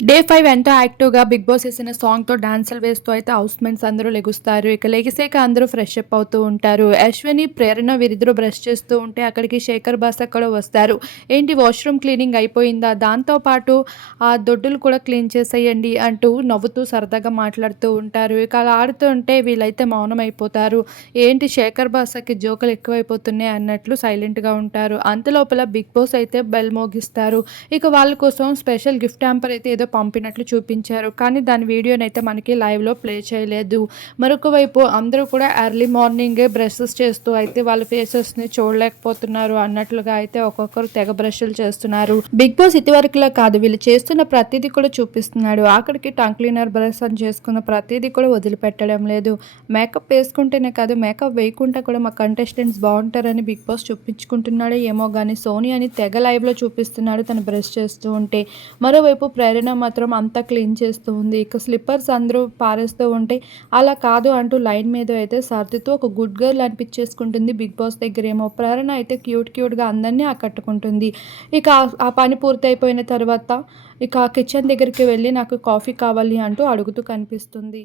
Day 5 ఎంతో యాక్టివ్‌గా 'big boss' ఏసిన సాంగ్‌తో డాన్సులు వేస్తూ అయితే హౌస్‌మేట్స్ అందరూ లెగుస్తారు. ఇక లెగిసాక అందరూ ఫ్రెష్ అప్ అవుతూ ఉంటారు. అశ్విని, ప్రేరణ వీరిద్దరూ బ్రష్ చేస్తూ ఉంటే అక్కడికి శేఖర్ భాష కూడా వస్తారు. ఏంటి వాష్‌రూమ్ క్లీనింగ్ అయిపోయిందా? దాంతో పాటు ఆ దొడ్డులు కూడా క్లీన్ చేసేయండి అంటూ నవ్వుతూ సరదాగా మాట్లాడుతూ ఉంటారు. ఇక అలా ఆడుతూ ఉంటే వీళ్ళైతే మౌనమైపోతారు. ఏంటి శేఖర్ భాషకి జోకులు ఎక్కువైపోతున్నాయి అన్నట్లు సైలెంట్‌గా ఉంటారు. అంతలోపల 'బిగ్ బాస్' అయితే బెల్ మోగిస్తారు. ఇక వాళ్ళ కోసం స్పెషల్ గిఫ్ట్ హ్యాంపర్ అయితే ఏదో పంపినట్లు చూపించారు. కానీ దాని వీడియోనైతే మనకి లైవ్‌లో ప్లే చేయలేదు. మరొక వైపు అందరూ కూడా ఎర్లీ మార్నింగే బ్రషెస్ చేస్తూ అయితే వాళ్ళ ఫేసెస్‌ని చూడలేకపోతున్నారు అన్నట్లుగా అయితే ఒక్కొక్కరు తెగ బ్రష్‌లు చేస్తున్నారు. బిగ్ బాస్ ఇదివరకులా కాదు, వీళ్ళు చేస్తున్న ప్రతీది కూడా చూపిస్తున్నాడు. ఆఖరికి టంగ్ క్లీనర్ బ్రష్ అని చేసుకున్న ప్రతీది కూడా వదిలిపెట్టడం లేదు. మేకప్ వేసుకుంటేనే కాదు, మేకప్ వేయకుండా కూడా మా కంటెస్టెంట్స్ బావుంటారని బిగ్ బాస్ చూపించుకుంటున్నాడో ఏమో గానీ సోనియాని తెగ లైవ్‌లో చూపిస్తున్నాడు తను బ్రష్ చేస్తూ ఉంటే. మరోవైపు ప్రేరణ మాత్రం అంతా క్లీన్ చేస్తూ ఉంది. ఇక స్లిప్పర్స్ అందరూ పారేస్తూ ఉంటే అలా కాదు అంటూ లైన్ మీద అయితే సర్దుతూ ఒక గుడ్ గర్ల్ అనిపించేసుకుంటుంది బిగ్ బాస్ దగ్గరేమో. ప్రేరణ అయితే క్యూట్‌గా అందరిని ఆకట్టుకుంటుంది. ఇక ఆ పని పూర్తయిపోయిన తర్వాత ఇక కిచెన్ దగ్గరికి వెళ్ళి నాకు కాఫీ కావాలి అంటూ అడుగుతూ కనిపిస్తుంది.